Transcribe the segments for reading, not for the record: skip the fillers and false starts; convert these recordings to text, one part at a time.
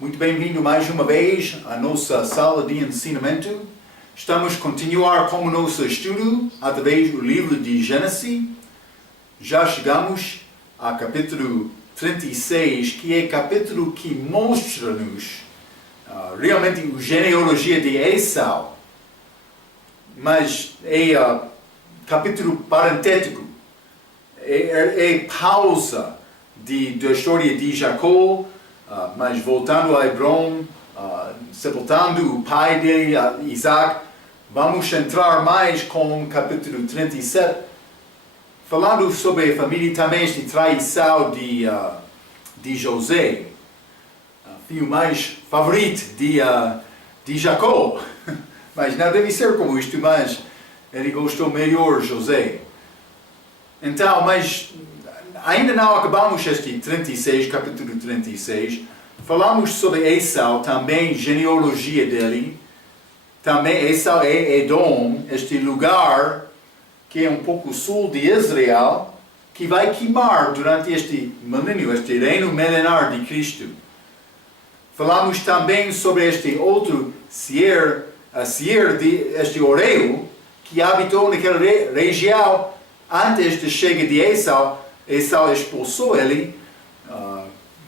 Muito bem-vindo mais uma vez à nossa sala de ensinamento. Estamos a continuar com o nosso estudo através do livro de Gênesis. Já chegamos ao capítulo 36, que é o capítulo que mostra-nos realmente a genealogia de Esau. Mas é capítulo parentético. É pausa da história de Jacó, mas voltando a Hebron, sepultando o pai de Isaac, vamos entrar mais com o capítulo 37, falando sobre a família também de traição de José, filho mais favorito de Jacó, mas não deve ser como isto, mas ele gostou melhor de José. Então, mas ainda não acabamos este 36, capítulo 36. Falamos sobre Esau, também genealogia dele. Também Esau é Edom, este lugar que é um pouco sul de Israel, que vai queimar durante este milênio, este reino milenar de Cristo. Falamos também sobre este outro Seir, este Oreu, que habitou naquela região antes da chegada de Esau. Esau expulsou ele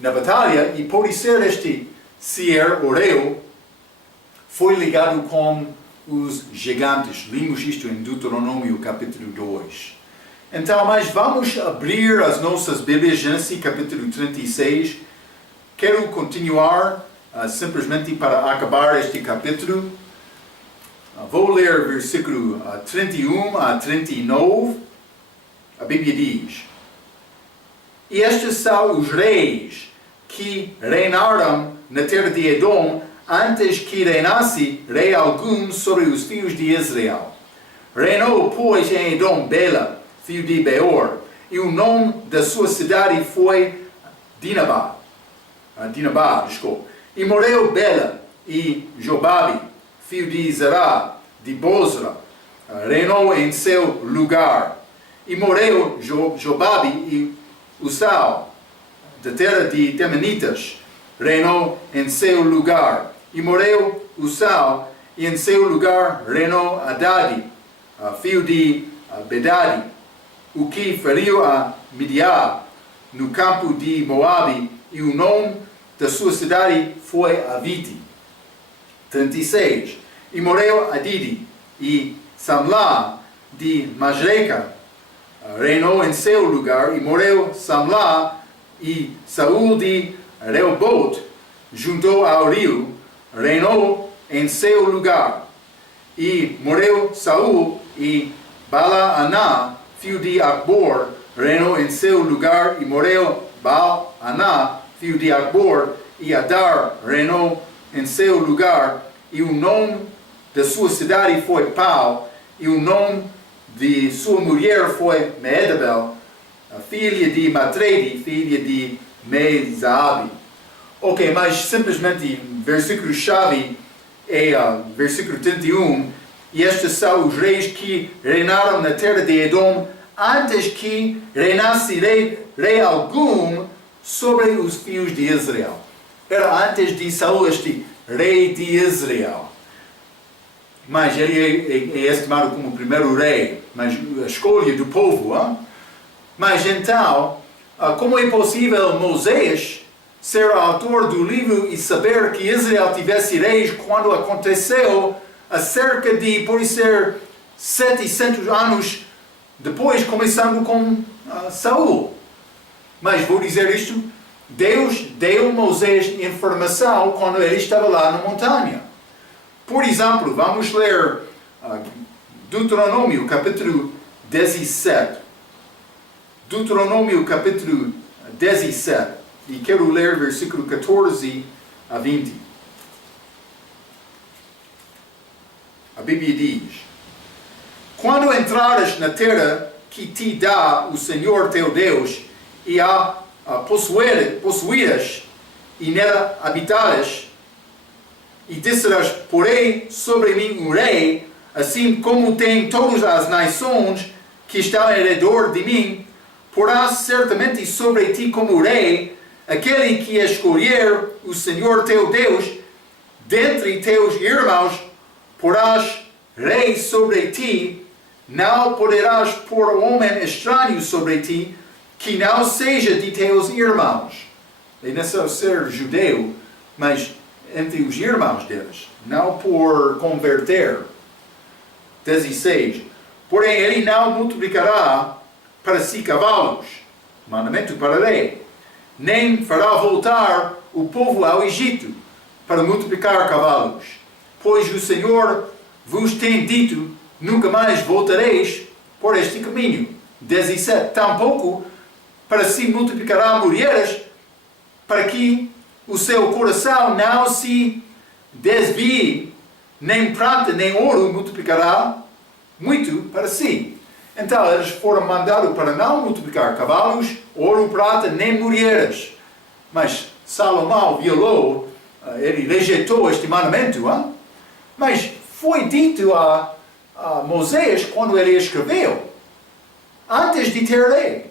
na batalha, e por ser este Seir, Oreu, foi ligado com os gigantes. Vimos isto em Deuteronômio capítulo 2. Então, mas vamos abrir as nossas Bíblias, Gênesis capítulo 36. Quero continuar simplesmente para acabar este capítulo. Vou ler versículo 31 a 39. A Bíblia diz: E estes são os reis que reinaram na terra de Edom, antes que reinasse rei algum sobre os filhos de Israel. Reinou, pois, em Edom Bela, filho de Beor, e o nome da sua cidade foi Dinabá. E morreu Bela, e Jobabe, filho de Zerá, de Bozra, reinou em seu lugar. E morreu Jobabe e Uzal, da terra de Temanitas, reinou em seu lugar. E morreu Uzal, e em seu lugar reinou Haddad, filho de Bedade, o que feriu a Midian no campo de Moabe, e o nome da sua cidade foi Avite. 36. E morreu Adide, e Samlá de Masreca reinou em seu lugar, e morreu Samlá, e Saul de Rehoboth, junto ao rio, reinou em seu lugar. E morreu Saul, e Baal-Aná, filho de Acbor, reinou em seu lugar, e morreu Baal-Aná, filho de Acbor, e Adar reinou em seu lugar, e o nome da sua cidade foi Pau, e o nome de sua mulher foi Meedabel, filha de Matrede, filha de Mezabe. Ok, mas simplesmente versículo-chave é versículo 31. E estes são os reis que reinaram na terra de Edom, antes que reinasse rei algum sobre os filhos de Israel. Era antes de Saul este rei de Israel. Mas ele é estimado como o primeiro rei, mas a escolha do povo. Hein? Mas então, como é possível Moisés ser autor do livro e saber que Israel tivesse reis quando aconteceu cerca de, por ser 700 anos depois, começando com Saul? Mas vou dizer isto: Deus deu a Moisés informação quando ele estava lá na montanha. Por exemplo, vamos ler Deuteronômio capítulo 17. Deuteronômio capítulo 17. E quero ler versículo 14 a 20. A Bíblia diz: Quando entrares na terra que te dá o Senhor teu Deus, e a possuíras, e nela habitares, e disserás: porém sobre mim um rei, assim como tem todas as nações que estão ao redor de mim, porás certamente sobre ti como rei, aquele que escolher o Senhor teu Deus, dentre teus irmãos, porás rei sobre ti, não poderás pôr homem estranho sobre ti, que não seja de teus irmãos. É necessário ser judeu, mas entre os irmãos deles, não por converter. 16. Porém, ele não multiplicará para si cavalos, mandamento para a lei, nem fará voltar o povo ao Egito para multiplicar cavalos, pois o Senhor vos tem dito, nunca mais voltareis por este caminho. 17. Tampouco para si multiplicará mulheres, para que o seu coração não se desvie, nem prata nem ouro multiplicará muito para si. Então eles foram mandados para não multiplicar cavalos, ouro, prata, nem mulheres. Mas Salomão violou, ele rejeitou este mandamento. Hein? Mas foi dito a Moisés quando ele escreveu, antes de ter lei.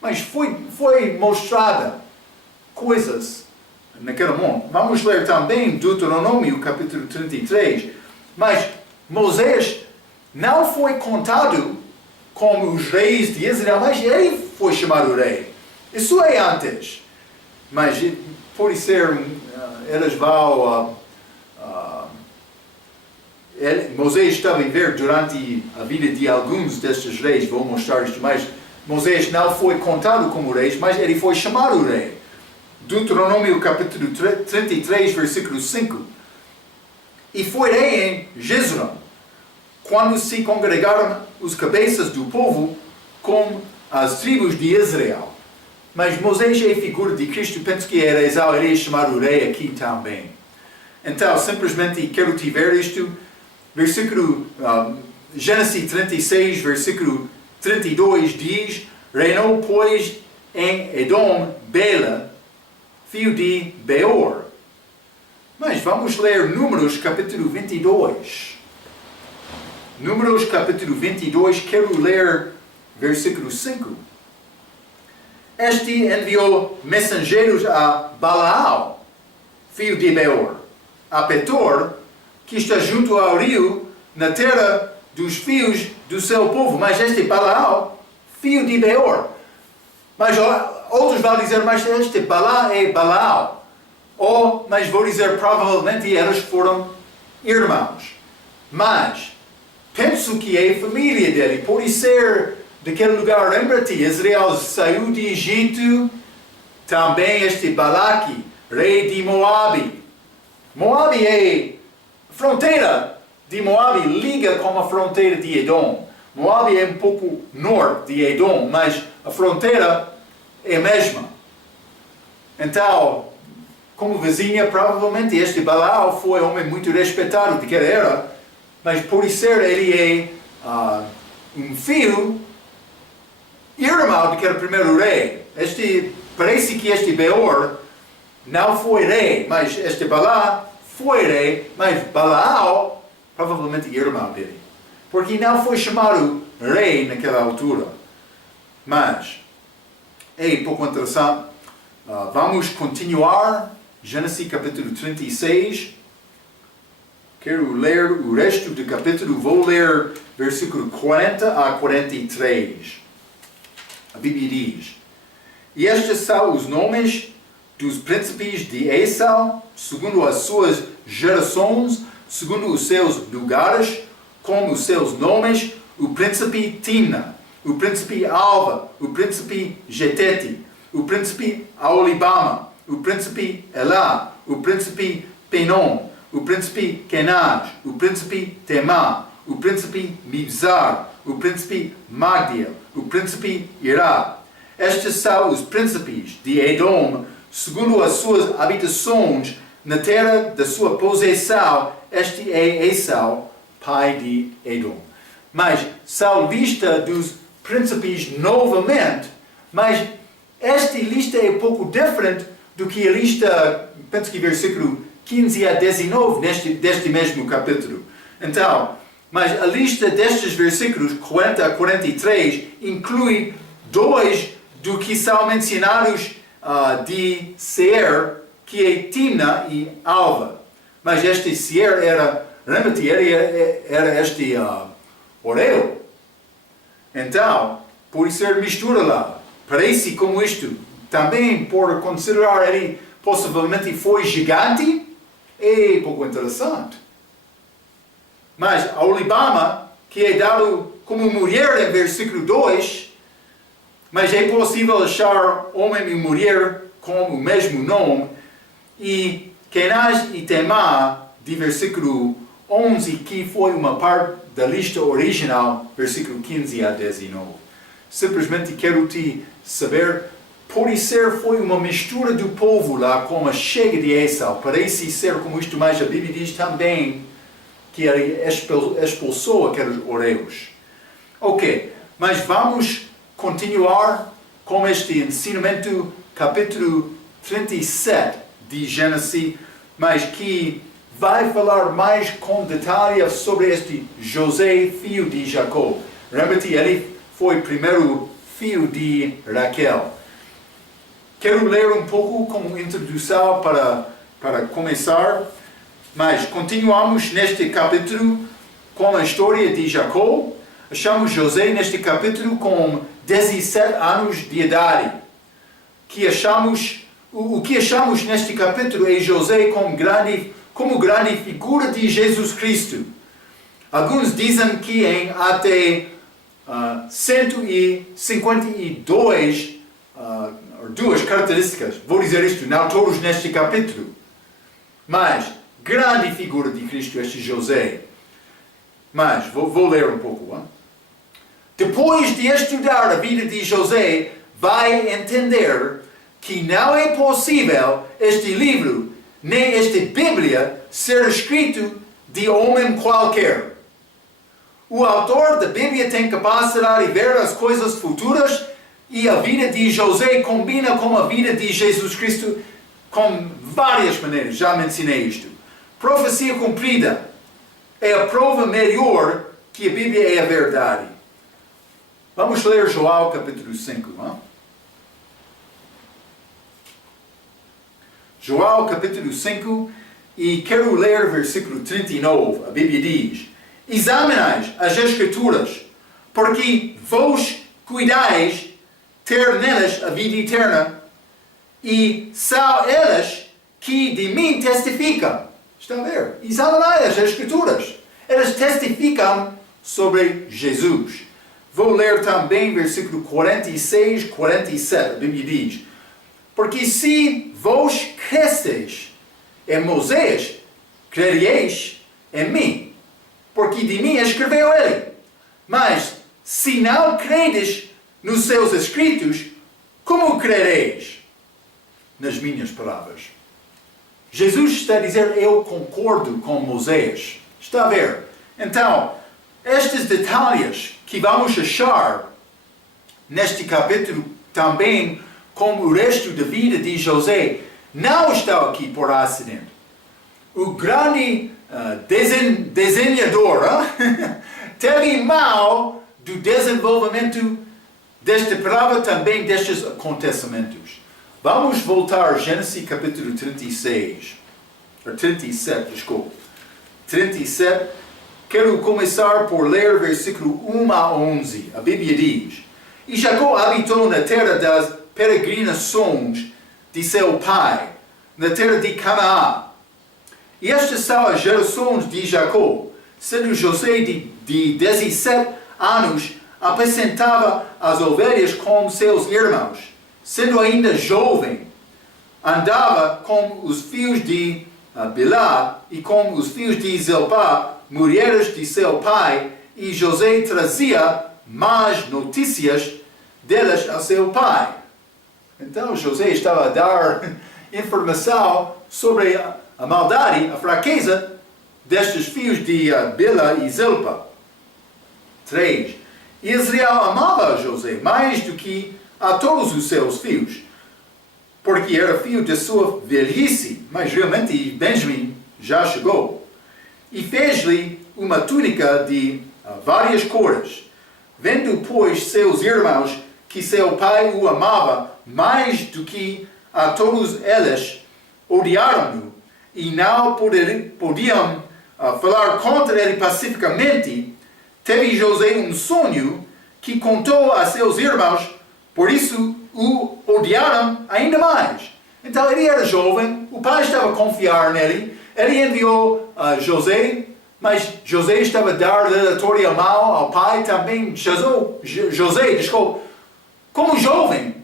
Mas foi mostrada coisas naquele mundo. Vamos ler também Deuteronômio capítulo 33. Mas Moisés não foi contado como os reis de Israel, mas ele foi chamado rei. Isso é antes. Mas pode ser, eles vão... Moisés estava em ver durante a vida de alguns destes reis, vou mostrar isto, mas Moisés não foi contado como rei, mas ele foi chamado rei. Deuteronômio capítulo 33, versículo 5. E foi rei em Jezreel, quando se congregaram os cabeças do povo com as tribos de Israel. Mas Moisés é figura de Cristo, penso que era Esau, ele é chamado rei aqui também. Então, simplesmente quero te ver isto. Versículo, Gênesis 36, versículo 32 diz: reinou, pois, em Edom, Bela, filho de Beor. Mas vamos ler Números capítulo 22. Números capítulo 22, quero ler versículo 5. Este enviou mensageiros a Balaal, filho de Beor, a Petor, que está junto ao rio, na terra dos filhos do seu povo. Mas este Balaal, filho de Beor. Mas outros vão dizer, mas este Balaal é Balaal. Mas vou dizer, provavelmente eles foram irmãos. Mas penso que é a família dele. Pode ser daquele lugar. Lembra-te, Israel saiu de Egito. Também este Balaque, rei de Moabe. Moabe é fronteira de Moabe, liga com a fronteira de Edom. Moabe é um pouco norte de Edom, mas a fronteira é a mesma. Então, como vizinha, provavelmente este Balaal foi um homem muito respeitado de que era, mas por ser ele é um filho, irmão de que era o primeiro rei. Parece que este Beor não foi rei, mas este Balaal foi rei, mas Balaal provavelmente irmão dele. Porque não foi chamado rei naquela altura. Mas é um pouco interessante. Vamos continuar. Gênesis capítulo 36. Quero ler o resto do capítulo. Vou ler versículo 40 a 43. A Bíblia diz: E estes são os nomes dos príncipes de Esau, segundo as suas gerações, segundo os seus lugares, como os seus nomes: o príncipe Timna, o príncipe Alva, o príncipe Getete, o príncipe Aolibama, o príncipe Elá, o príncipe Penon, o príncipe Kenaz, o príncipe Temá, o príncipe Mibzar, o príncipe Magdiel, o príncipe Irá. Estes são os príncipes de Edom, segundo as suas habitações, na terra da sua possessão. Este é Esau, pai de Edom. Mas são lista dos príncipes novamente, mas esta lista é um pouco diferente do que a lista, penso que versículo 15 a 19 deste mesmo capítulo. Então, mas a lista destes versículos 40 a 43 inclui dois do que são mencionados de Seir, que é Timna e Alva. Mas este Seir era, lembra-te, era este Oreu. Então, por ser mistura lá, parece como isto. Também por considerar ele possivelmente foi gigante, é pouco interessante. Mas a Olibama, que é dado como mulher em versículo 2, mas é possível achar homem e mulher com o mesmo nome, e Kenaz e Temá, de versículo 11, que foi uma parte da lista original, versículo 15 a 19. Simplesmente quero te saber, pode ser foi uma mistura do povo lá com a chega de Esau, parece ser como isto, mas a Bíblia diz também que ele expulsou aqueles oreus. Ok, mas vamos continuar com este ensinamento, capítulo 37 de Gênesis, mas que vai falar mais com detalhe sobre este José, filho de Jacó. Lembra-te, ele foi primeiro filho de Raquel. Quero ler um pouco como introdução para começar, mas continuamos neste capítulo com a história de Jacó. Achamos José neste capítulo com 17 anos de idade. O que achamos neste capítulo é José como grande figura de Jesus Cristo. Alguns dizem que em até 152 duas características, vou dizer isto, não todos neste capítulo, mas grande figura de Cristo este José. Mas vou ler um pouco. Hein? Depois de estudar a vida de José, vai entender que não é possível este livro, nem esta Bíblia, ser escrito de homem qualquer. O autor da Bíblia tem capacidade de ver as coisas futuras e a vida de José combina com a vida de Jesus Cristo com várias maneiras. Já mencionei isto. Profecia cumprida é a prova melhor que a Bíblia é a verdade. Vamos ler João capítulo 5. Hein? João capítulo 5, e quero ler versículo 39. A Bíblia diz: examinais as Escrituras, porque vos cuidais ter nelas a vida eterna, e são elas que de mim testificam. Está a ver? Examinai as Escrituras. Elas testificam sobre Jesus. Vou ler também versículo 46, 47. A Bíblia diz: porque se vós cresceis em Moisés, crereis em mim, porque de mim escreveu ele. Mas se não credes nos seus escritos, como crereis nas minhas palavras? Jesus está a dizer: eu concordo com Moisés. Está a ver? Então, estes detalhes que vamos achar neste capítulo também, como o resto da vida de José, não está aqui por acidente. O grande desenhador teve mal do desenvolvimento desta palavra, também destes acontecimentos. Vamos voltar a Gênesis capítulo 37, desculpe. 37, quero começar por ler versículo 1 a 11. A Bíblia diz: e Jacó habitou na terra das peregrinações de seu pai, na terra de Canaã. E estas são as gerações de Jacó. Sendo José de 17 anos, apacentava as ovelhas com seus irmãos. Sendo ainda jovem, andava com os filhos de Bilá e com os filhos de Zilpá, mulheres de seu pai, e José trazia más notícias delas a seu pai. Então José estava a dar informação sobre a maldade, a fraqueza destes filhos de Bilá e Zilpá. 3. Israel amava José mais do que a todos os seus filhos, porque era filho de sua velhice, mas realmente Benjamim já chegou. E fez-lhe uma túnica de várias cores. Vendo, pois, seus irmãos que seu pai o amava mais do que a todos eles odiaram-no e não podiam falar contra ele pacificamente, teve José um sonho que contou a seus irmãos, por isso o odiaram ainda mais. Então ele era jovem, o pai estava a confiar nele, ele enviou José, mas José estava a dar relatório mal ao pai também. José, como jovem,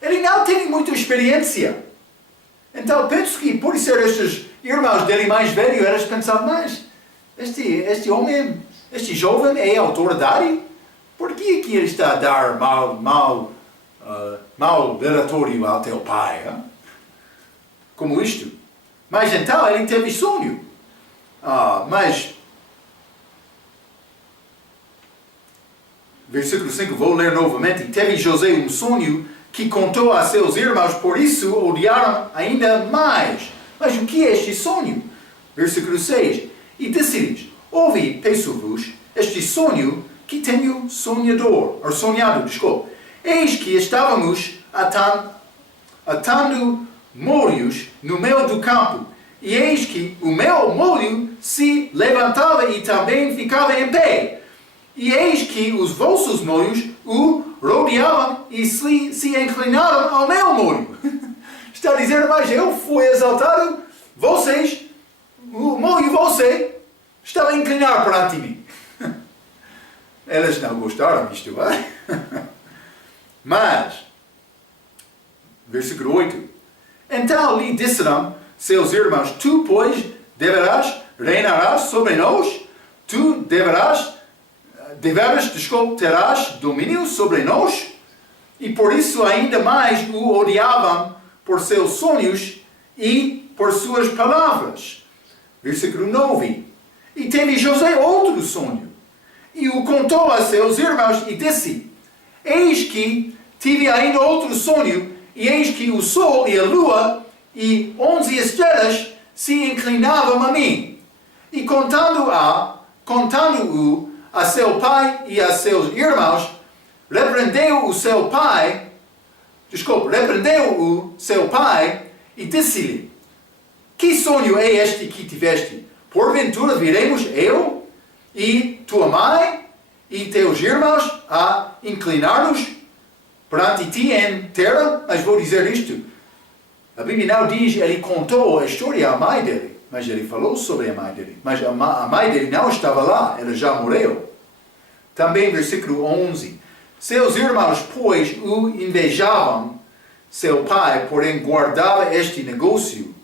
ele não teve muita experiência. Então penso que por ser estes irmãos dele mais velhos, eles pensavam, mas este homem, este jovem é autoridade? Por que ele está a dar mau relatório ao teu pai? Hein? Como isto. Mas então ele teve sonho. Versículo 5, vou ler novamente. Teve José um sonho que contou a seus irmãos, por isso odiaram ainda mais. Mas o que é este sonho? Versículo 6. E disse-lhes, ouvi, peço-vos, este sonho que tenho sonhado. Eis que estávamos atando molhos no meio do campo, e eis que o meu molho se levantava e também ficava em pé. E eis que os vossos molhos o rodeavam e se inclinaram ao meu molho. Está a dizer, mas eu fui exaltado, o molho você estava a inclinar perante mim. Eles não gostaram disto, vai? Mas, versículo 8. Então lhe disseram seus irmãos, tu, pois, reinarás sobre nós, tu terás domínio sobre nós, e por isso ainda mais o odiavam por seus sonhos e por suas palavras. Versículo 9. E teve José outro sonho, e o contou a seus irmãos e disse, eis que tive ainda outro sonho, e eis que o sol e a lua e 11 estrelas se inclinavam a mim. E contando-o a seu pai e a seus irmãos, repreendeu-o seu pai e disse-lhe, que sonho é este que tiveste? Porventura viremos eu e tua mãe e teus irmãos a inclinar-nos perante ti em terra? Mas vou dizer isto. A Bíblia não diz, ele contou a história à mãe dele, mas ele falou sobre a mãe dele. Mas a mãe dele não estava lá, ela já morreu. Também versículo 11. Seus irmãos, pois, o invejavam, seu pai, porém guardava este negócio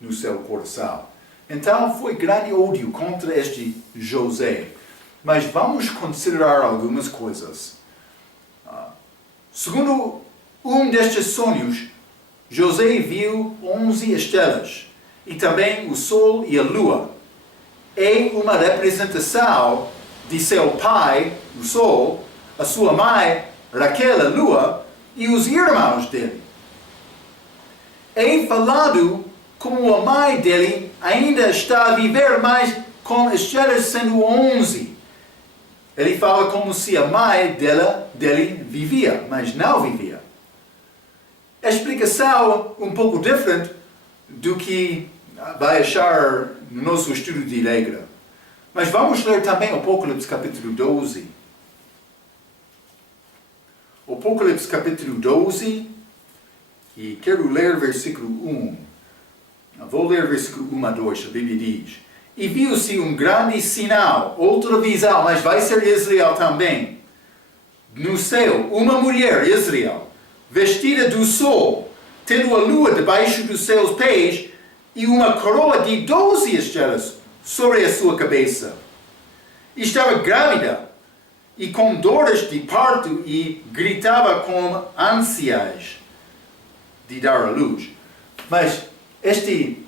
no seu coração. Então foi grande ódio contra este José. Mas vamos considerar algumas coisas. Segundo um destes sonhos, José viu 11 estrelas e também o sol e a lua. É uma representação de seu pai, o sol, a sua mãe, Raquel, a lua, e os irmãos dele. É falado como a mãe dele ainda está a viver, mas com as estrelas sendo 11. Ele fala como se a mãe dele vivia, mas não vivia. A explicação um pouco diferente do que vai achar no nosso estudo de regra. Mas vamos ler também Apocalipse capítulo 12. Apocalipse capítulo 12, e quero ler versículo 1. Vou ler versículo 1 a 2, a Bíblia diz, e viu-se um grande sinal, outra visão, mas vai ser Israel também. No céu, uma mulher, Israel, vestida do sol, tendo a lua debaixo dos seus pés, e uma coroa de 12 estrelas sobre a sua cabeça. E estava grávida, e com dores de parto, e gritava com ânsias de dar à luz. Mas este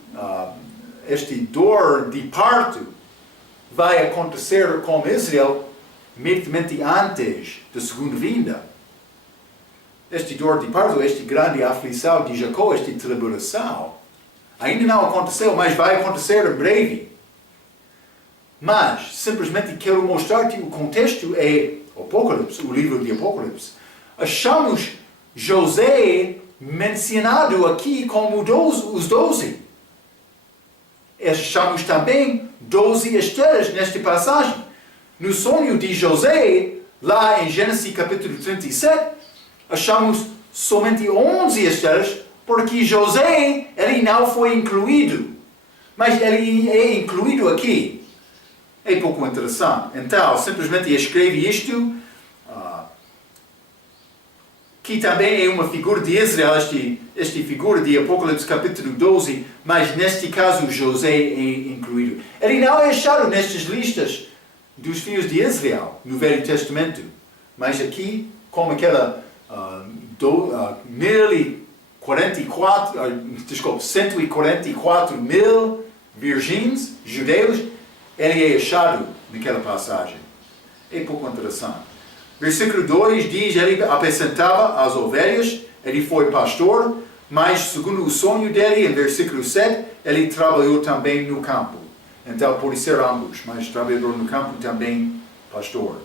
dor de parto vai acontecer com Israel imediatamente antes da segunda vinda. Este dor de parto, este grande aflição de Jacó, esta tribulação, ainda não aconteceu, mas vai acontecer em breve. Mas, simplesmente quero mostrar-te o contexto é Apocalipse, o livro de Apocalipse. Achamos José mencionado aqui como os 12. Achamos também 12 estrelas nesta passagem. No sonho de José, lá em Gênesis capítulo 37, achamos somente 11 estrelas, porque José, ele não foi incluído. Mas ele é incluído aqui. É pouco interessante. Então, simplesmente escreve isto, que também é uma figura de Israel, esta figura de Apocalipse capítulo 12, mas neste caso José é incluído. Ele não é achado nestas listas dos filhos de Israel, no Velho Testamento, mas aqui, como aquela 144 mil virgens, judeus, ele é achado naquela passagem. É pouco interessante. Versículo 2 diz, ele apacentava as ovelhas, ele foi pastor, mas segundo o sonho dele, em versículo 7, ele trabalhou também no campo. Então pode ser ambos, mas trabalhador no campo também pastor.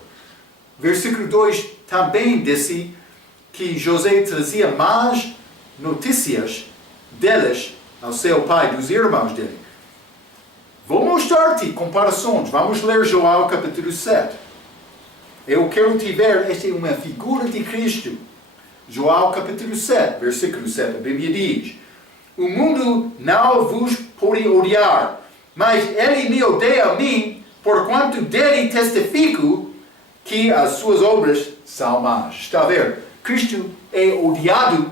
Versículo 2 também disse que José trazia más notícias deles ao seu pai, dos irmãos dele. Vou mostrar-te comparações. Vamos ler João capítulo 7. Eu quero te ver, esta é uma figura de Cristo. João capítulo 7, versículo 7, a Bíblia diz: o mundo não vos pode odiar, mas ele me odeia a mim, porquanto dele testifico que as suas obras são más. Está a ver? Cristo é odiado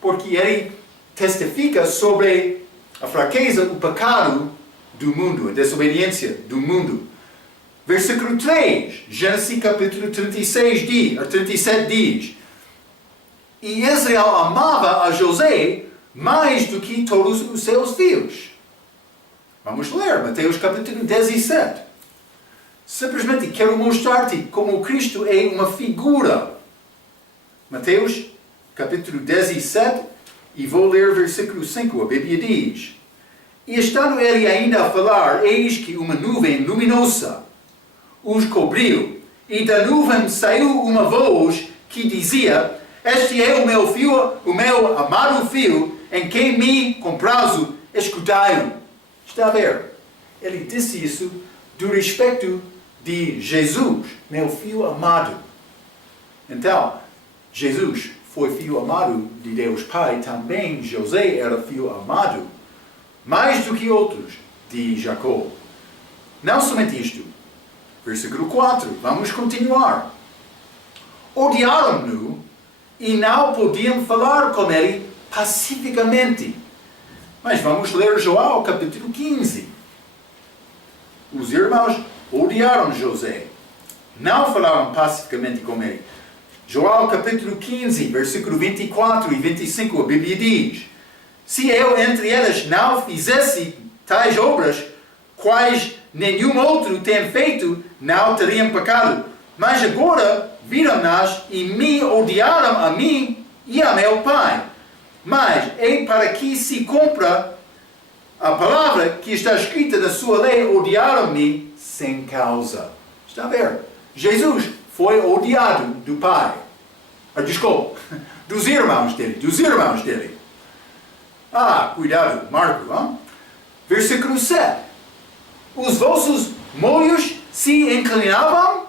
porque ele testifica sobre a fraqueza, o pecado do mundo, a desobediência do mundo. Versículo 3, Gênesis capítulo 37 diz: e Israel amava a José mais do que todos os seus filhos. Vamos ler Mateus capítulo 17. Simplesmente quero mostrar-te como Cristo é uma figura. Mateus capítulo 17, e vou ler versículo 5, a Bíblia diz: e estando ele ainda a falar, eis que uma nuvem luminosa os cobriu, e da nuvem saiu uma voz que dizia: este é o meu filho, o meu amado filho, em quem me comprazo, escutai-o. Está a ver? Ele disse isso do respeito de Jesus, meu filho amado. Então, Jesus foi filho amado de Deus Pai, também José era filho amado, mais do que outros, de Jacó. Não somente isto. Versículo 4, vamos continuar. Odiaram-no e não podiam falar com ele pacificamente. Mas vamos ler João capítulo 15. Os irmãos odiaram José. Não falaram pacificamente com ele. João capítulo 15, versículo 24 e 25, a Bíblia diz: se eu entre elas não fizesse tais obras, quais nenhum outro tem feito, não teriam pecado. Mas agora viram-nas e me odiaram a mim e a meu Pai. Mas é para que se cumpra a palavra que está escrita na sua lei: odiaram-me sem causa. Está a ver? Jesus foi odiado do Pai. Desculpa, dos irmãos dele. Cuidado, Marco. Hein? Versículo 7. Os vossos molhos se inclinavam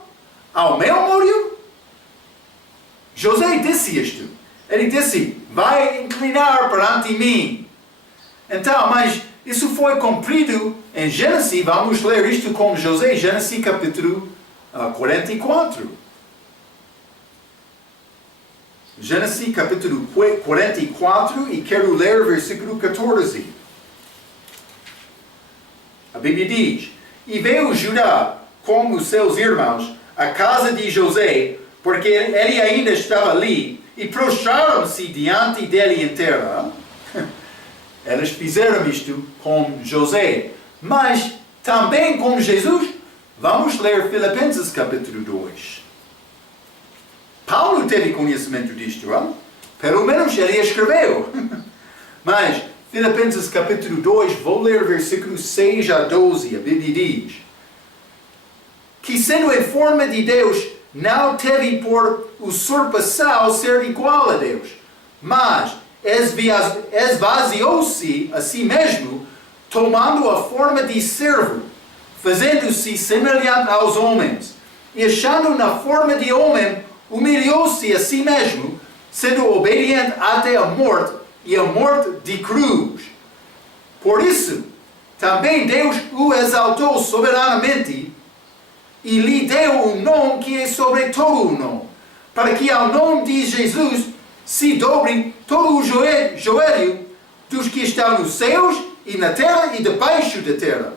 ao meu molho? José disse isto. Ele disse: vai inclinar perante mim. Então, mas isso foi cumprido em Gênesis. Vamos ler isto com José, Gênesis capítulo 44. Gênesis capítulo 44, e quero ler versículo 14. A Bíblia diz: e veio Judá com os seus irmãos à casa de José, porque ele ainda estava ali, e prostraram-se diante dele em terra. Eles fizeram isto com José, mas também com Jesus. Vamos ler Filipenses capítulo 2. Paulo teve conhecimento disto, hein? Pelo menos ele escreveu. Mas Filipenses capítulo 2, vou ler versículos 6 a 12, a Bíblia diz: que sendo em forma de Deus, não teve por usurpação ser igual a Deus, mas esvaziou-se a si mesmo, tomando a forma de servo, fazendo-se semelhante aos homens, e achando na forma de homem, humilhou-se a si mesmo, sendo obediente até a morte, e a morte de cruz. Por isso, também Deus o exaltou soberanamente, e lhe deu um nome que é sobre todo o nome, para que ao nome de Jesus se dobre todo o joelho dos que estão nos céus e na terra e debaixo da terra.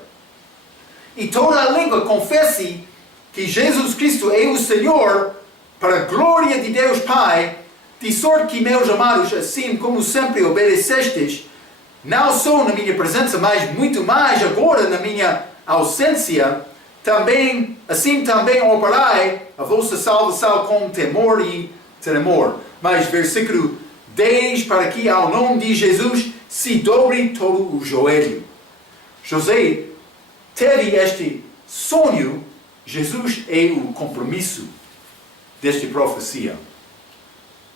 E toda a língua confesse que Jesus Cristo é o Senhor, para a glória de Deus Pai, de sorte que, meus amados, assim como sempre obedecestes, não só na minha presença, mas muito mais agora na minha ausência, assim também operai a vossa salvação com temor e tremor. Mas versículo 10, para que ao nome de Jesus se dobre todo o joelho. José teve este sonho. Jesus é o compromisso desta profecia.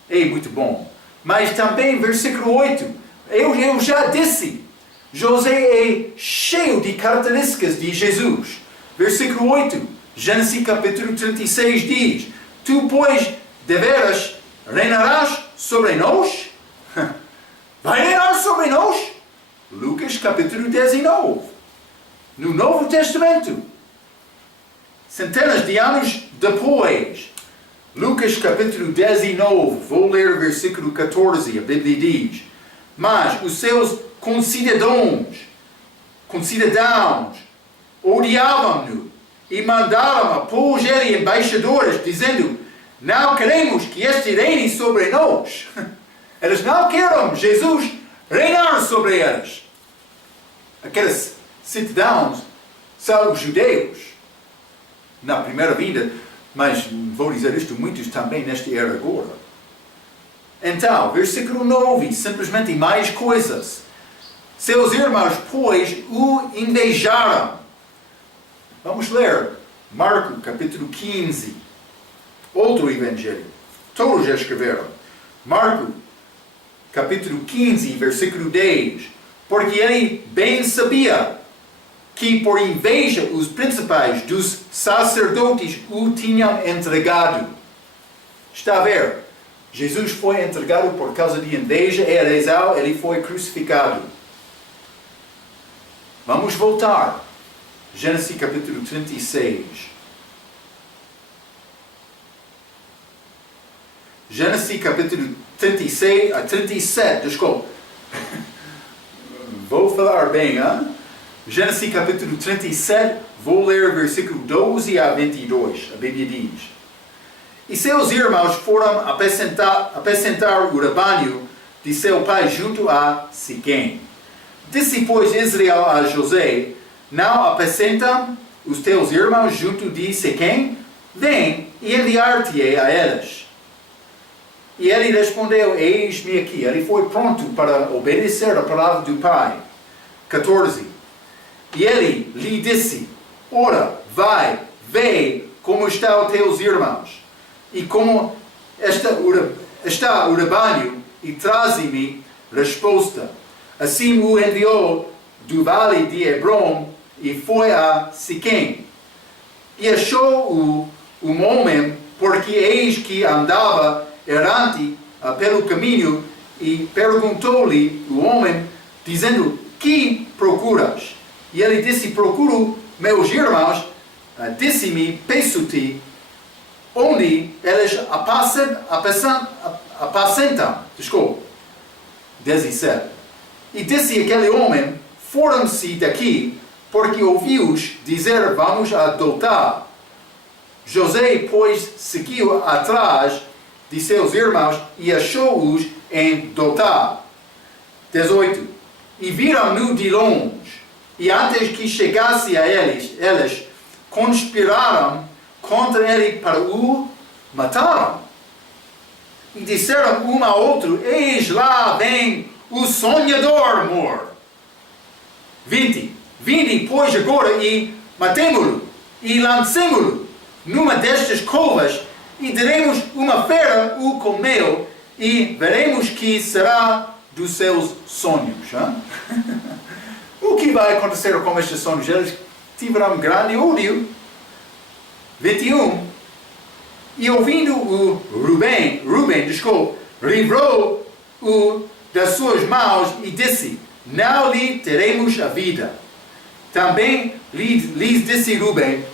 É muito bom. Mas também versículo 8, eu já disse, José é cheio de características de Jesus. Versículo 8, Gênesis capítulo 36 diz: Tu, pois, deveras reinarás sobre nós? Vai reinar sobre nós? Lucas capítulo 19. No Novo Testamento, centenas de anos depois, Lucas capítulo 19, vou ler o versículo 14, a Bíblia diz: Mas os seus concidadãos odiavam-no e mandaram a pôr ele embaixadores, dizendo: Não queremos que este reine sobre nós. Eles não querem Jesus reinar sobre eles. Aqueles cidadãos são os judeus na primeira vinda, mas vou dizer isto, muitos também nesta era agora. Então, versículo 9, simplesmente mais coisas. Seus irmãos, pois, o invejaram. Vamos ler Marcos capítulo 15, outro evangelho. Todos já escreveram. Marcos capítulo 15, versículo 10. Porque ele bem sabia que por inveja os principais dos sacerdotes o tinham entregado. Está a ver? Jesus foi entregado por causa de inveja, ele foi crucificado. Vamos voltar. Gênesis capítulo 36. Gênesis capítulo 37, desculpa. Vou falar bem, hein? Gênesis capítulo 37, vou ler versículo 12 a 22, a Bíblia diz: E seus irmãos foram apacentar o rebanho de seu pai junto a Siquém. Disse, pois, Israel a José: Não apacentam os teus irmãos junto de Siquém? Vem e enviar-te-ei a eles. E ele respondeu: Eis-me aqui. Ele foi pronto para obedecer a palavra do pai. 14. E ele lhe disse: Ora, vai, vê como estão os teus irmãos, e como está o rebanho, e traze-me resposta. Assim o enviou do vale de Hebron, e foi a Siquém. E achou um homem, porque eis que andava errante pelo caminho, e perguntou-lhe o homem, dizendo: Que procuras? E ele disse: Procuro meus irmãos. Disse-me: Peço-te, onde eles apacentam. Desculpa. 17. E disse aquele homem: Foram-se daqui, porque ouvi-os dizer: Vamos adotar. José, pois, seguiu atrás de seus irmãos e achou-os em Dotar. 18. E viram-no de longe, e antes que chegasse a eles conspiraram contra ele para o matar. E disseram um ao outro: Eis lá vem o sonhador mor. 20. Vinde, pois, agora e matemo-lo, e lancemo-lo numa destas covas, e daremos uma fera o comeu, e veremos que será dos seus sonhos. O que vai acontecer com estes sonhos? Eles tiveram grande ódio. 21. E ouvindo o Rubem, livrou-o das suas mãos e disse: não lhe teremos a vida. Também lhes disse Rubem: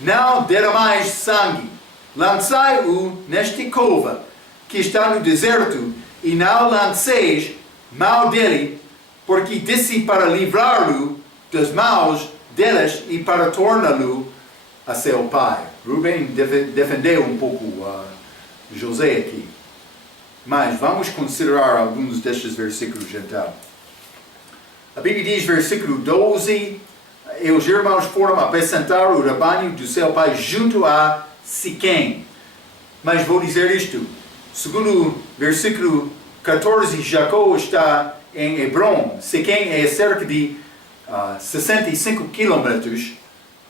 não derramais sangue, lançai-o nesta cova que está no deserto, e não lanceis mão dele, porque disse para livrá-lo das mãos deles e para torná-lo a seu pai. Rubem defendeu um pouco José aqui. Mas vamos considerar alguns destes versículos então. A Bíblia diz, versículo 12, e os irmãos foram apacentar o rebanho do seu pai junto a Siquém. Mas vou dizer isto. Segundo o versículo 14, Jacó está em Hebron. Siquém é cerca de 65 quilômetros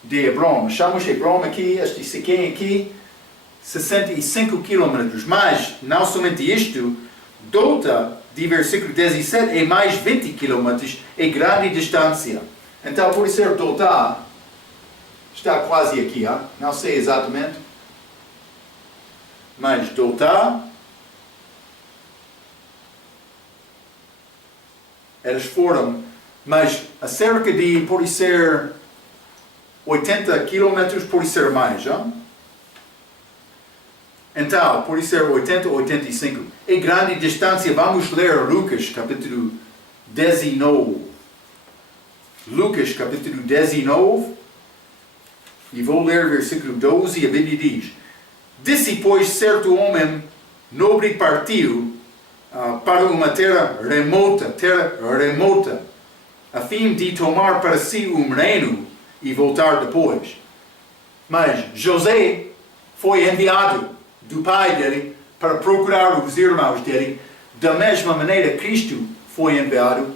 de Hebron. Chamamos Hebron aqui, este Siquém aqui, 65 quilômetros. Mas, não somente isto, Dota, de versículo 17, é mais 20 quilômetros, é grande distância. Então, por ser Dota, está quase aqui, não sei exatamente. Mas Dota, eles foram, mas a cerca de, por ser 80 quilômetros, por ser mais, Então, por ser 80, 85, é grande distância. Vamos ler Lucas, capítulo 19. Lucas, capítulo 19, e vou ler versículo 12, a Bíblia diz: disse, pois, certo homem nobre partiu para uma terra remota, a fim de tomar para si um reino e voltar depois. Mas José foi enviado do pai dele para procurar os irmãos dele, da mesma maneira Cristo foi enviado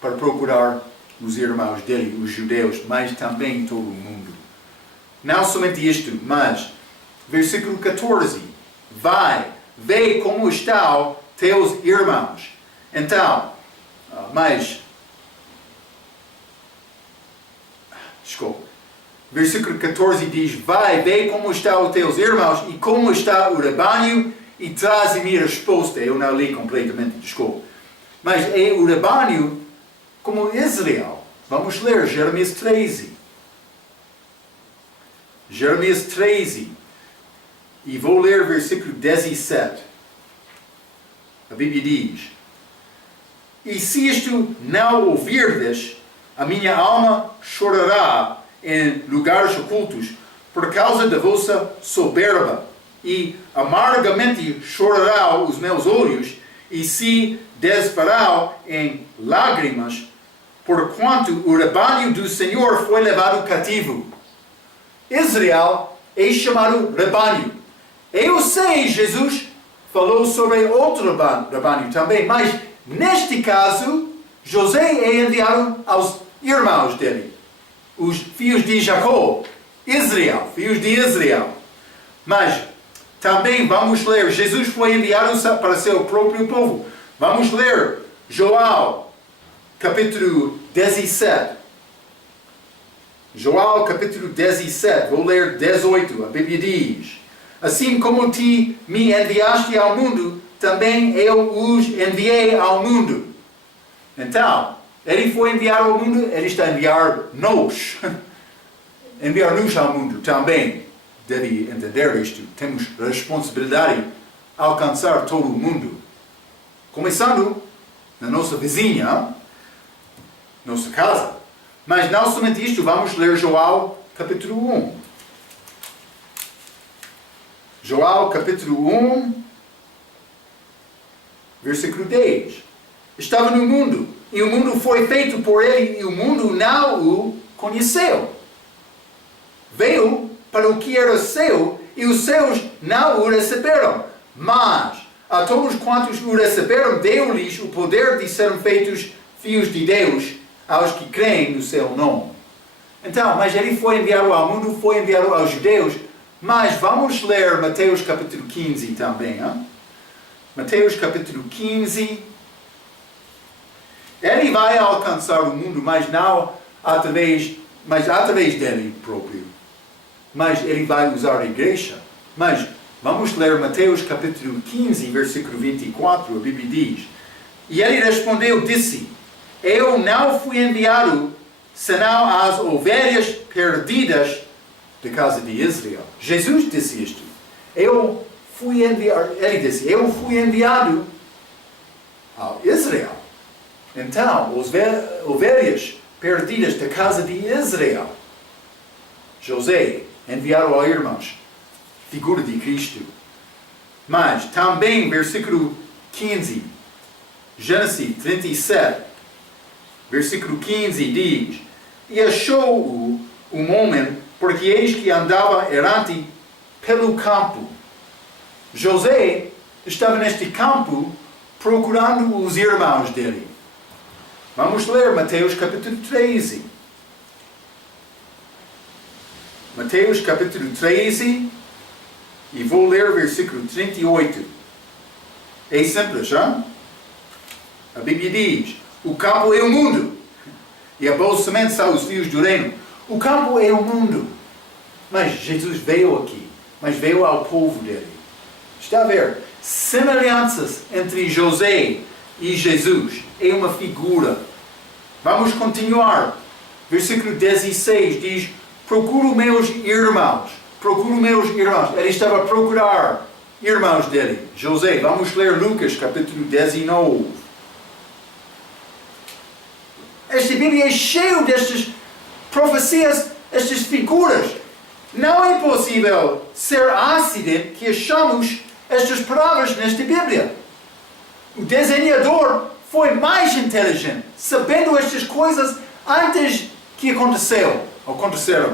para procurar os irmãos dele, os judeus, mas também todo o mundo. Não somente isto, mas versículo 14, vai, vê como estão teus irmãos. Então, versículo 14 diz, vai, vê como estão os teus irmãos e como está o rebanho e traze-me a resposta. Eu não li completamente, desculpa. Mas é o rebanho como Israel. Vamos ler Jeremias 13. Jeremias 13. E vou ler versículo 17. A Bíblia diz, e se isto não ouvirdes, a minha alma chorará em lugares ocultos, por causa da vossa soberba, e amargamente chorarão os meus olhos, e se desfarão em lágrimas, porquanto o rebanho do Senhor foi levado cativo. Israel é chamado rebanho. Eu sei, Jesus falou sobre outro rebanho também, mas neste caso, José é enviado aos irmãos dele, os filhos de Jacó, Israel, filhos de Israel. Mas também vamos ler, Jesus foi enviado para seu próprio povo. Vamos ler João, capítulo 17. João, capítulo 17, vou ler 18. A Bíblia diz, assim como me enviaste ao mundo, também eu os enviei ao mundo. Então, ele foi enviado ao mundo, ele está a enviar-nos. Enviar-nos ao mundo também. Deve entender isto. Temos responsabilidade de alcançar todo o mundo. Começando na nossa vizinha, nossa casa. Mas não somente isto, vamos ler João capítulo 1. João capítulo 1, versículo 10. Estava no mundo, e o mundo foi feito por ele, e o mundo não o conheceu. Veio para o que era seu, e os seus não o receberam. Mas a todos quantos o receberam, deu-lhes o poder de serem feitos filhos de Deus, aos que creem no seu nome. Então, mas ele foi enviado ao mundo, foi enviado aos judeus, mas vamos ler Mateus capítulo 15 também. Mateus capítulo 15, vai alcançar o mundo, mas não através dele próprio. Mas ele vai usar a igreja. Mas vamos ler Mateus capítulo 15, versículo 24, a Bíblia diz: E ele respondeu, disse: Eu não fui enviado senão às ovelhas perdidas da casa de Israel. Jesus disse isto. Ele disse: Eu fui enviado a Israel. Então, as ovelhas perdidas da casa de Israel. José, enviado aos irmãos, figura de Cristo. Mas também, versículo 15, Gênesis 37, versículo 15 diz: E achou-o um homem, porque eis que andava errante pelo campo. José estava neste campo procurando os irmãos dele. Vamos ler Mateus capítulo 13. Mateus capítulo 13, e vou ler o versículo 38. É simples, hein? A Bíblia diz: o campo é o mundo, e a boa semente são os filhos do reino. O campo é o mundo. Mas Jesus veio aqui, mas veio ao povo dele. Está a ver? Semelhanças entre José e Jesus. É uma figura. Vamos continuar. Versículo 16 diz: Procuro meus irmãos. Procuro meus irmãos. Ele estava a procurar irmãos dele. José. Vamos ler Lucas capítulo 19. Esta Bíblia é cheia destas profecias, estas figuras. Não é possível ser acidente que achamos estas palavras nesta Bíblia. O desenhador foi mais inteligente, sabendo estas coisas antes que aconteceram,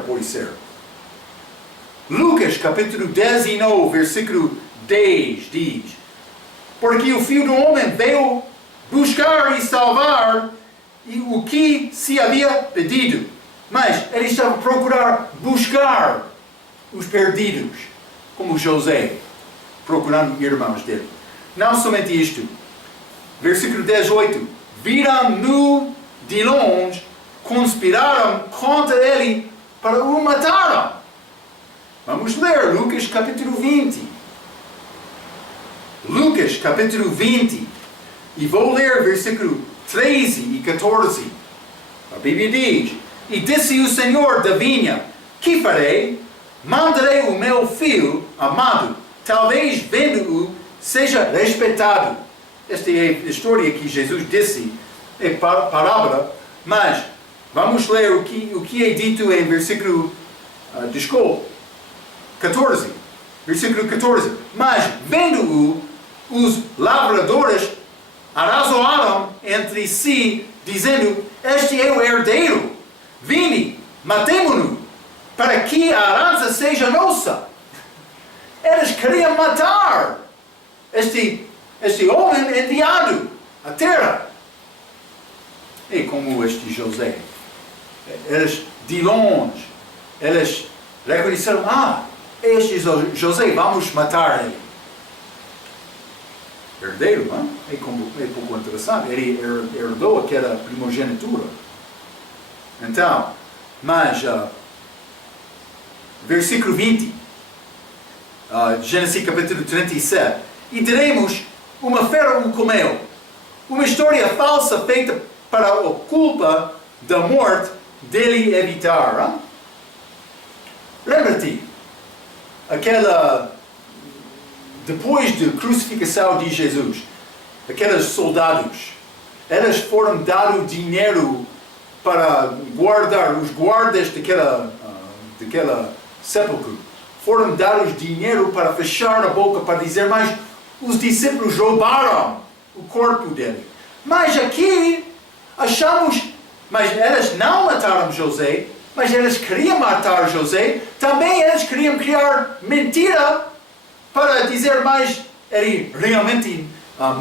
pode ser. Lucas capítulo 19, versículo 10 diz: Porque o Filho do Homem veio buscar e salvar o que se havia perdido. Mas ele estava a procurar buscar os perdidos, como José, procurando irmãos dele. Não somente isto. Versículo 18. Viram-no de longe, conspiraram contra ele para o matar. Vamos ler Lucas capítulo 20. Lucas capítulo 20. E vou ler versículo 13 e 14. A Bíblia diz: E disse o Senhor da vinha: Que farei? Mandarei o meu filho amado, talvez vendo-o seja respeitado. Esta é a história que Jesus disse, é parábola, mas vamos ler o que é dito em versículo 14. Versículo 14. Mas vendo-o, os lavradores arrazoaram entre si, dizendo: Este é o herdeiro. Vinde, matemo-no, para que a herança seja nossa. Eles queriam matar este homem enviado à terra. É como este José. Eles, de longe, eles reconheceram: este José, vamos matar ele. Herdeiro, não é? É pouco interessante. Ele herdou aquela primogenitura. Então, mas, versículo 20, Gênesis capítulo 37. E diremos: uma fera o comeu. Uma história falsa feita para a culpa da morte dele evitar. Lembra-te, depois da crucificação de Jesus, aqueles soldados, eles foram dados dinheiro para guardar, os guardas daquela sepulcro, foram dados dinheiro para fechar a boca, para dizer: mas os discípulos roubaram o corpo dele. Mas aqui achamos, mas eles não mataram José, mas eles queriam matar José. Também eles queriam criar mentira para dizer: mas ele realmente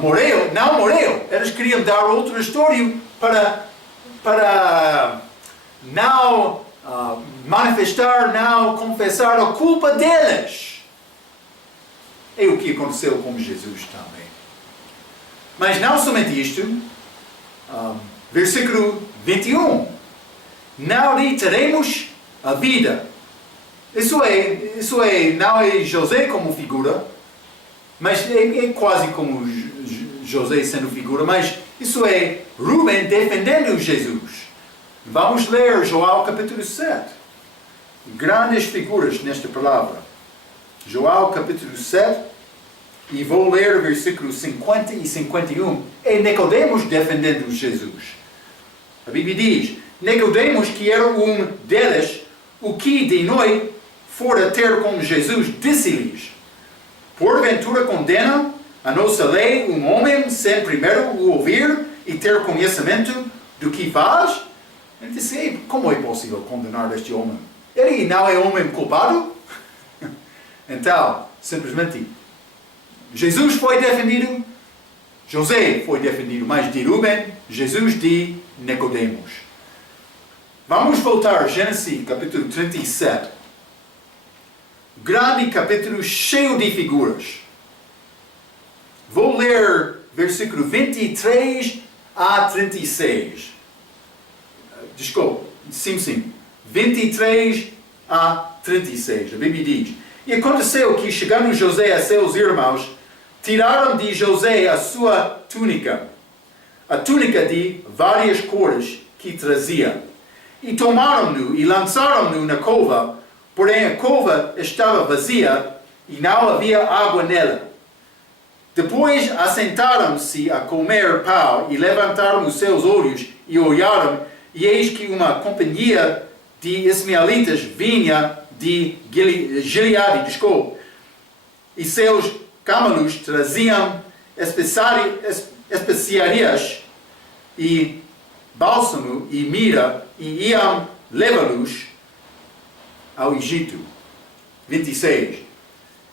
morreu. Não morreu. Eles queriam dar outra história para não manifestar, não confessar a culpa deles. É o que aconteceu com Jesus também. Mas não somente isto. Versículo 21. Não lhe teremos a vida. Isso é, não é José como figura, mas é quase como José sendo figura, mas isso é Rubem defendendo Jesus. Vamos ler João capítulo 7. Grandes figuras nesta palavra. João capítulo 7, e vou ler versículos 50 e 51. É Nicodemos defendendo Jesus. A Bíblia diz: Nicodemos, que era um deles, o que de noite fora ter com Jesus, disse-lhes: porventura condena a nossa lei um homem sem primeiro o ouvir e ter conhecimento do que faz? Ele disse: como é possível condenar este homem? Ele não é homem culpado? Então, simplesmente, Jesus foi defendido, José foi defendido, mas de Rubem, Jesus de Nicodemos. Vamos voltar a Gênesis capítulo 37. Grande capítulo cheio de figuras. Vou ler versículo 23 a 36. Desculpa, sim. 23 a 36. A Bíblia diz: e aconteceu que, chegando José a seus irmãos, tiraram de José a sua túnica, a túnica de várias cores que trazia, e tomaram-no e lançaram-no na cova, porém a cova estava vazia e não havia água nela. Depois assentaram-se a comer pão e levantaram os seus olhos e olharam, e eis que uma companhia de ismaelitas vinha de Gileade, e seus camelos traziam especiarias e bálsamo e mira, e iam levá-los ao Egito. 26.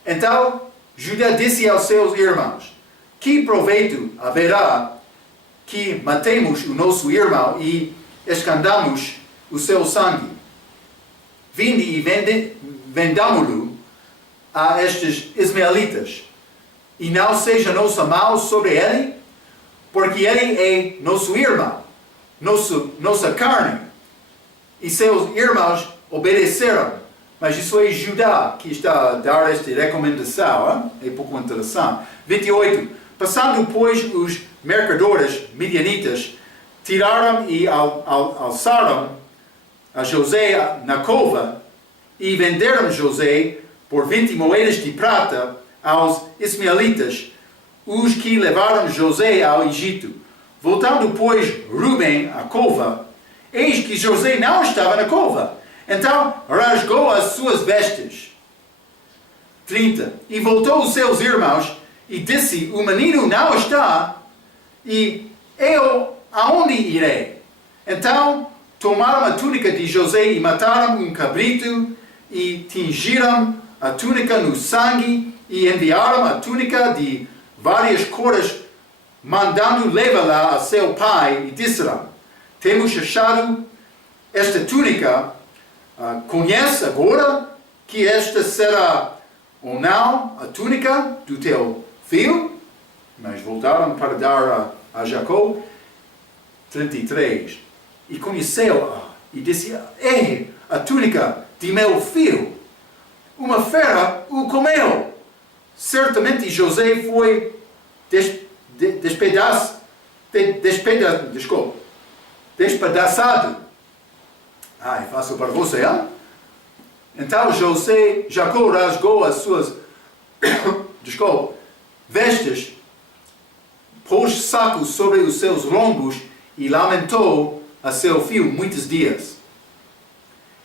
Então Judá disse aos seus irmãos: que proveito haverá que matemos o nosso irmão e escandamos o seu sangue? Vinde e vendamo-lo a estes ismaelitas, e não seja nosso mal sobre ele, porque ele é nosso irmão, nossa carne. E seus irmãos obedeceram. Mas isso é Judá que está a dar esta recomendação. É pouco interessante. 28. Passando, pois, os mercadores midianitas, tiraram e alçaram a José na cova, e venderam José por 20 moedas de prata aos ismaelitas, os que levaram José ao Egito. Voltando, pois, Rubem à cova, eis que José não estava na cova. Então rasgou as suas vestes. 30. E voltou os seus irmãos e disse: o menino não está, e eu aonde irei? Então tomaram a túnica de José e mataram um cabrito e tingiram a túnica no sangue e enviaram a túnica de várias cores, mandando levá-la a seu pai, e disseram: temos achado esta túnica, conhece agora que esta será ou não a túnica do teu filho? Mas voltaram para dar a Jacó. 33. E conheceu-a e disse: é a túnica de meu filho. Uma fera o comeu. Certamente José foi despedaçado. É fácil para você, hein? Então Jacó rasgou as suas vestes, pôs sacos sobre os seus lombos e lamentou a seu filho muitos dias.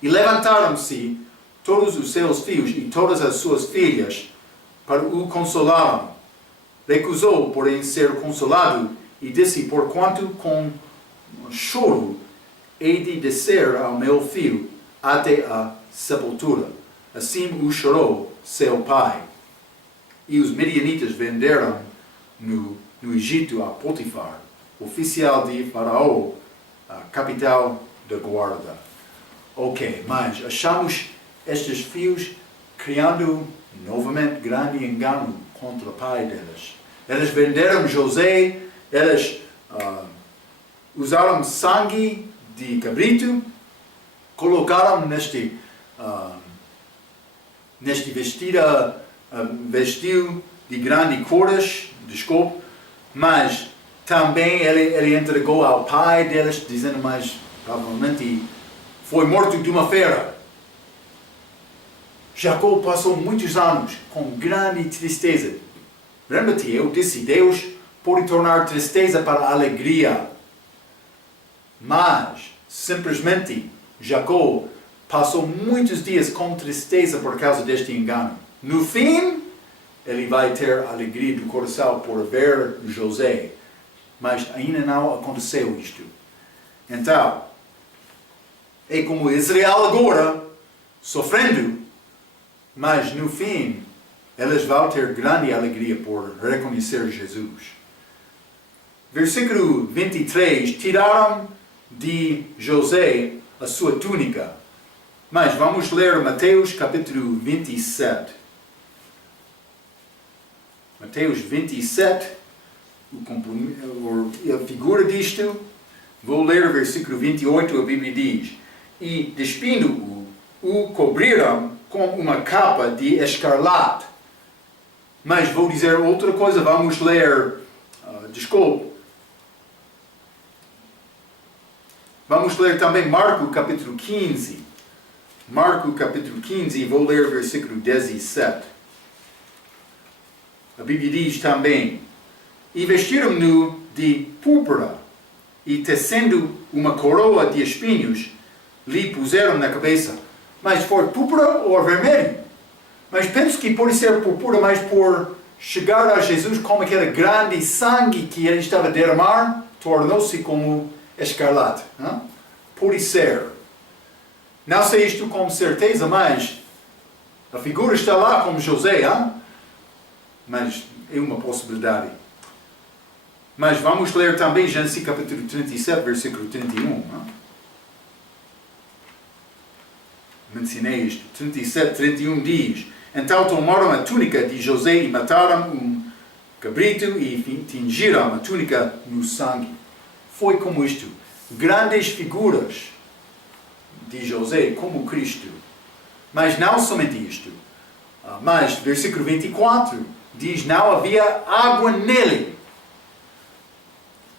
E levantaram-se todos os seus filhos e todas as suas filhas para o consolarem. Recusou, porém, ser consolado, e disse: porquanto com choro hei de descer ao meu filho até a sepultura. Assim o chorou seu pai. E os midianitas venderam no Egito a Potifar, oficial de Faraó, a capital da guarda. Ok, mas achamos estes filhos criando novamente grande engano contra o pai deles. Eles venderam José, eles usaram sangue de cabrito, colocaram neste vestiu de grande cores, desculpe, mas também ele entregou ao pai deles, dizendo mais provavelmente foi morto de uma fera. Jacó passou muitos anos com grande tristeza. Lembra-te, eu disse, Deus pode tornar tristeza para alegria. Mas, simplesmente, Jacó passou muitos dias com tristeza por causa deste engano. No fim, ele vai ter alegria do coração por ver José. Mas ainda não aconteceu isto. Então, é como Israel agora, sofrendo, mas no fim, eles vão ter grande alegria por reconhecer Jesus. Versículo 23, tiraram de José a sua túnica. Mas vamos ler Mateus capítulo 27. Mateus 27, a figura disto, vou ler o versículo 28, a Bíblia diz: e despindo-o, o cobriram com uma capa de escarlate. Mas vou dizer outra coisa, vamos ler, vamos ler também Marcos capítulo 15. Marcos capítulo 15, e vou ler o versículo 17. A Bíblia diz também: e vestiram-no de púrpura, e tecendo uma coroa de espinhos, lhe puseram na cabeça. Mas foi púrpura ou vermelho? Mas penso que pode ser púrpura, mas por chegar a Jesus com aquele grande sangue que ele estava a derramar, tornou-se como escarlate. Não? Pode ser. Não sei isto com certeza, mas a figura está lá como José, hein? Mas é uma possibilidade. Mas vamos ler também Gênesis capítulo 37, versículo 31. Não? Mencionei isto. 37, 31 diz: então tomaram a túnica de José e mataram um cabrito e tingiram a túnica no sangue. Foi como isto. Grandes figuras de José como Cristo. Mas não somente isto. Mas, versículo 24, diz: não havia água nele.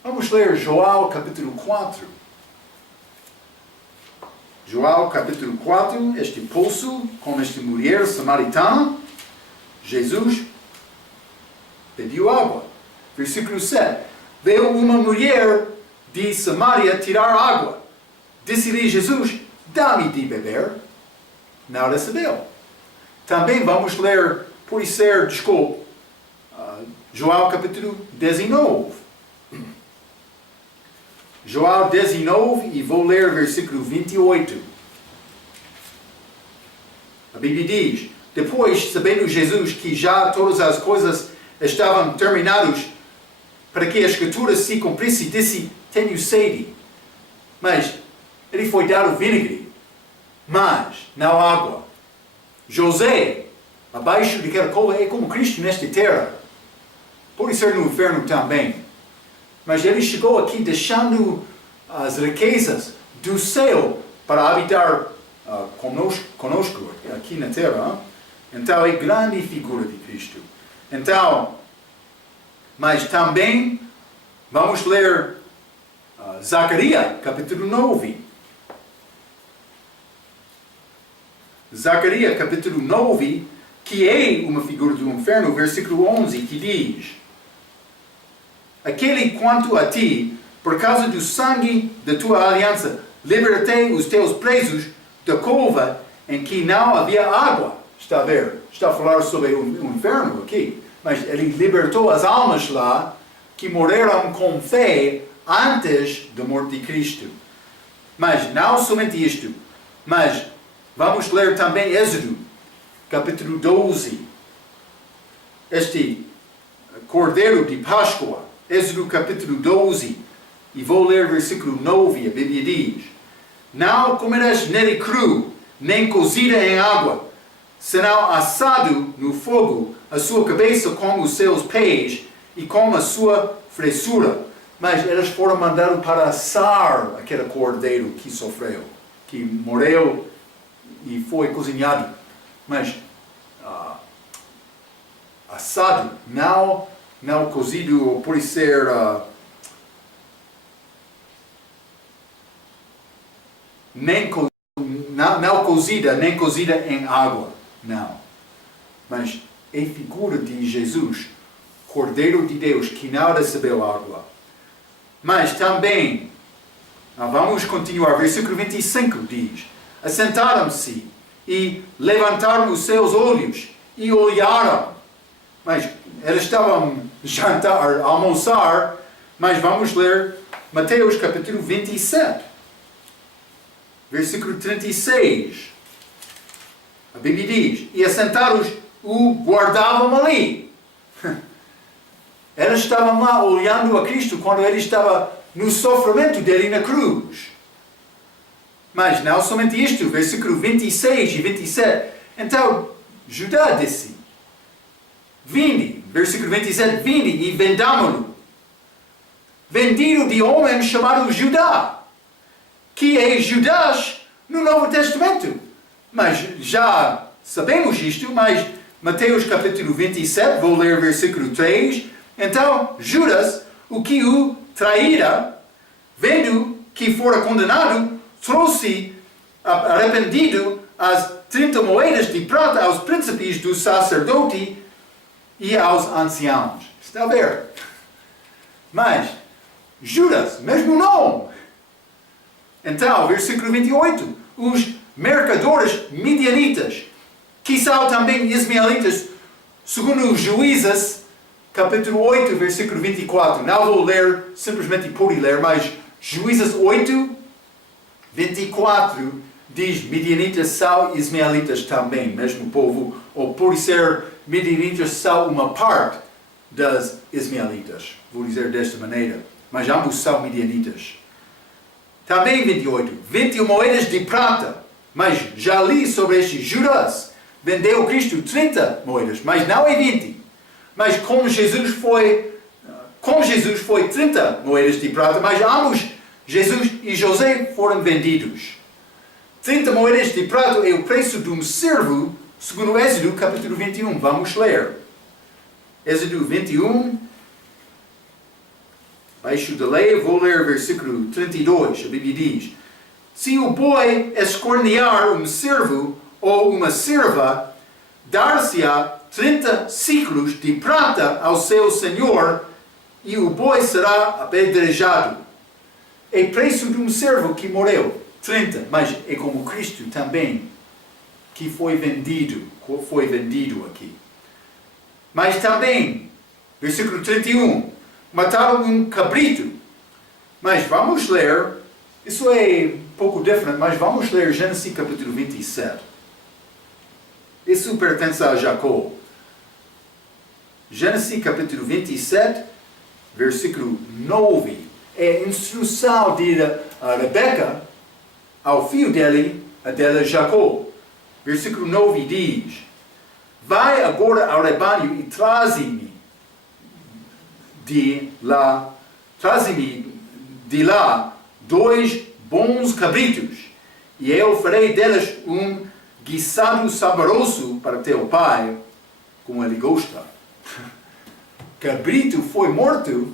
Vamos ler João capítulo 4. João capítulo 4, este poço com esta mulher samaritana, Jesus pediu água. Versículo 7. Veio uma mulher de Samaria tirar água. Disse-lhe Jesus: dá-me de beber. Não recebeu. Também vamos ler, por ser, João capítulo 19. João 19, e vou ler versículo 28. A Bíblia diz: depois, sabendo Jesus que já todas as coisas estavam terminadas, para que a Escritura se cumprisse, disse: tenho sede. Mas ele foi dado vinagre, mas não água. José, abaixo daquela cova, é como Cristo nesta terra. Pode ser no inferno também. Mas ele chegou aqui deixando as riquezas do céu para habitar conosco aqui na terra. Então é grande figura de Cristo. Então, mas também vamos ler Zacarias capítulo 9. Zacarias capítulo 9, que é uma figura do inferno, versículo 11, que diz: aquele quanto a ti, por causa do sangue da tua aliança, libertei os teus presos da cova em que não havia água. Está a ver? Está a falar sobre o inferno aqui. Mas ele libertou as almas lá que morreram com fé antes da morte de Cristo. Mas não somente isto. Mas vamos ler também Êxodo, capítulo 12. Este Cordeiro de Páscoa. Êxodo capítulo 12, e vou ler versículo 9, a Bíblia diz: não comerás nele cru, nem cozida em água, senão assado no fogo, a sua cabeça com os seus pés, e com a sua fressura. mas eles foram mandados para assar aquele cordeiro que sofreu, que morreu e foi cozinhado. Mas assado, não cozido, pode ser não cozida, nem cozida em água, não. Mas é figura de Jesus, Cordeiro de Deus, que não recebeu água. Mas também, vamos continuar, versículo 25 diz: assentaram-se e levantaram os seus olhos e olharam. Mas eles estavam jantar, almoçar, mas vamos ler Mateus capítulo 27, versículo 36. A Bíblia diz: e assentados o guardavam ali. Eles estavam lá olhando a Cristo quando ele estava no sofrimento dele na cruz. Mas não somente isto, versículo 26 e 27. Então, Judá disse: vinde, versículo 27, vinde e vendamo-lo. Vendido de homem chamado Judá, que é Judas no Novo Testamento. Mas já sabemos isto, mas Mateus capítulo 27, vou ler versículo 3. Então, Judas, o que o traíra, vendo que fora condenado, trouxe arrependido as 30 moedas de prata aos príncipes do sacerdote e aos anciãos. Está a ver? Mas, Judas, mesmo não. Então, versículo 28. Os mercadores midianitas, que são também ismaelitas, segundo os Juízes, capítulo 8, versículo 24. Não vou ler, simplesmente pude ler, mas Juízes 8, 24 diz: midianitas são ismaelitas também, mesmo povo, ou por ser midianitas são uma parte das ismaelitas. Vou dizer desta maneira, mas ambos são midianitas. Também 28, 21 moedas de prata, mas já li sobre este Judas, vendeu Cristo 30 moedas, mas não é 20. Mas como Jesus foi 30 moedas de prata, mas ambos, Jesus e José, foram vendidos. 30 moedas de prata é o preço de um servo, segundo Êxodo capítulo 21. Vamos ler. Êxodo 21, abaixo da lei, vou ler versículo 32. A Bíblia diz: se o boi escornear um servo ou uma serva, dar-se-á 30 ciclos de prata ao seu senhor, e o boi será apedrejado. É preço de um servo que morreu, 30, mas é como Cristo também, que foi vendido aqui. Mas também, versículo 31, mataram um cabrito. Mas vamos ler, isso é um pouco diferente, mas vamos ler Gênesis capítulo 27. Isso pertence a Jacó. Gênesis capítulo 27, versículo 9. É a instrução de Rebeca ao filho dele Jacó. Versículo 9 diz: vai agora ao rebanho e traze-me de lá 2 bons cabritos, e eu farei deles um guisado saboroso para teu pai, como ele gosta. Cabrito foi morto,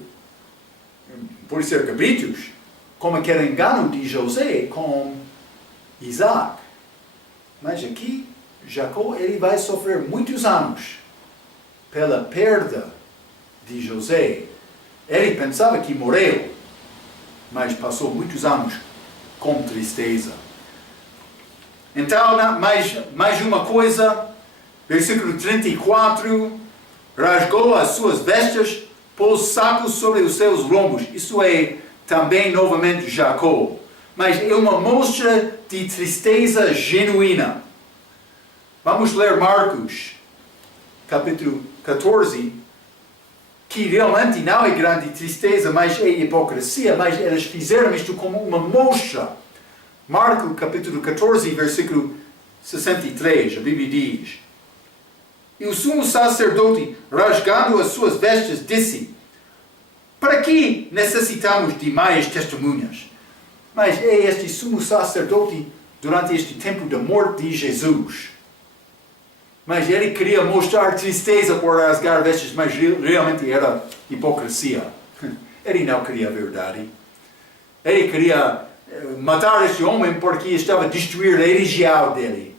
por ser cabritos, como aquele engano de José com Isaac. Mas aqui, Jacó, ele vai sofrer muitos anos pela perda de José. Ele pensava que morreu, mas passou muitos anos com tristeza. Então, mais uma coisa, versículo 34, rasgou as suas vestes, pôs sacos sobre os seus lombos. Isso é também novamente Jacó. Mas é uma mostra de tristeza genuína. Vamos ler Marcos, capítulo 14, que realmente não é grande tristeza, mas é hipocrisia, mas eles fizeram isto como uma mostra. Marcos, capítulo 14, versículo 63, a Bíblia diz: e o sumo sacerdote, rasgando as suas vestes, disse: Para que necessitamos de mais testemunhas? Mas é este sumo sacerdote durante este tempo da morte de Jesus. Mas ele queria mostrar tristeza por rasgar vestes, mas realmente era hipocrisia. Ele não queria a verdade. Ele queria matar este homem porque estava a destruir a religião dele.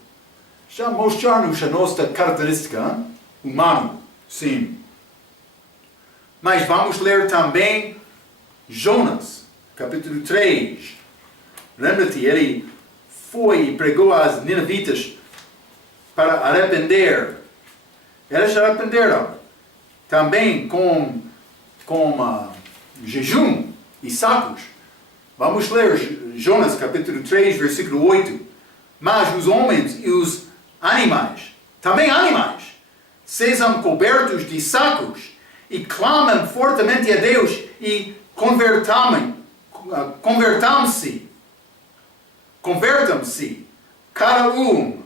Já mostrar-nos a nossa característica humana, sim. Mas vamos ler também Jonas, capítulo 3. Lembra-te, ele foi e pregou às ninivitas para arrepender. Eles arrependeram. Também com jejum e sacos. Vamos ler Jonas capítulo 3, versículo 8. Mas os homens e os animais, também animais, sejam cobertos de sacos e clamem fortemente a Deus e convertam-se cada um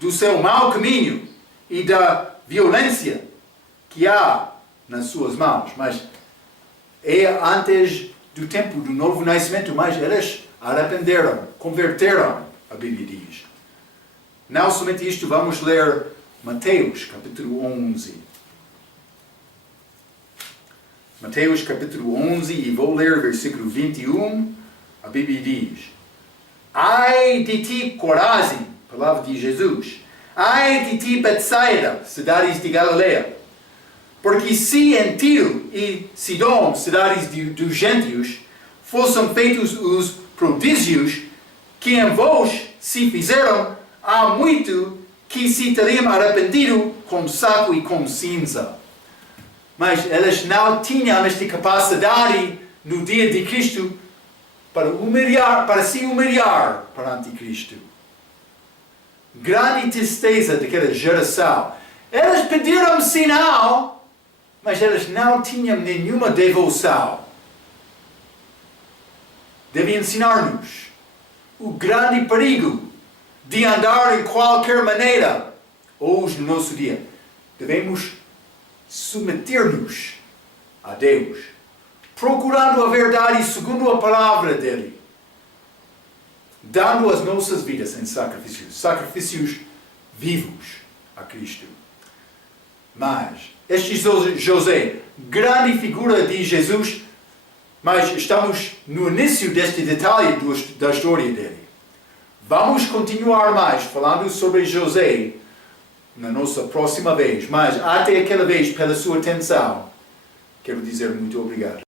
do seu mau caminho e da violência que há nas suas mãos. Mas é antes do tempo do novo nascimento, mas eles arrependeram, converteram, a Bíblia diz. Não somente isto, vamos ler Mateus, capítulo 11. Mateus, capítulo 11, e vou ler versículo 21. A Bíblia diz: Ai de ti, Corazim, palavra de Jesus. Ai de ti, Betsaida, cidades de Galileia. Porque se em Tiro e Sidom, cidades dos gentios, fossem feitos os prodígios que em vós se fizeram, há muito que se teriam arrependido com saco e com cinza. Mas eles não tinham esta capacidade no dia de Cristo para se humilhar perante Cristo. Grande tristeza daquela geração. Eles pediram sinal, mas eles não tinham nenhuma devoção. Deve ensinar-nos o grande perigo de andar de qualquer maneira hoje no nosso dia. Devemos submeter-nos a Deus, procurando a verdade segundo a palavra dele, dando as nossas vidas em sacrifícios vivos a Cristo. Mas este José, grande figura de Jesus, mas estamos no início deste detalhe da história dele. Vamos continuar mais falando sobre José na nossa próxima vez, mas até aquela vez, pela sua atenção, quero dizer muito obrigado.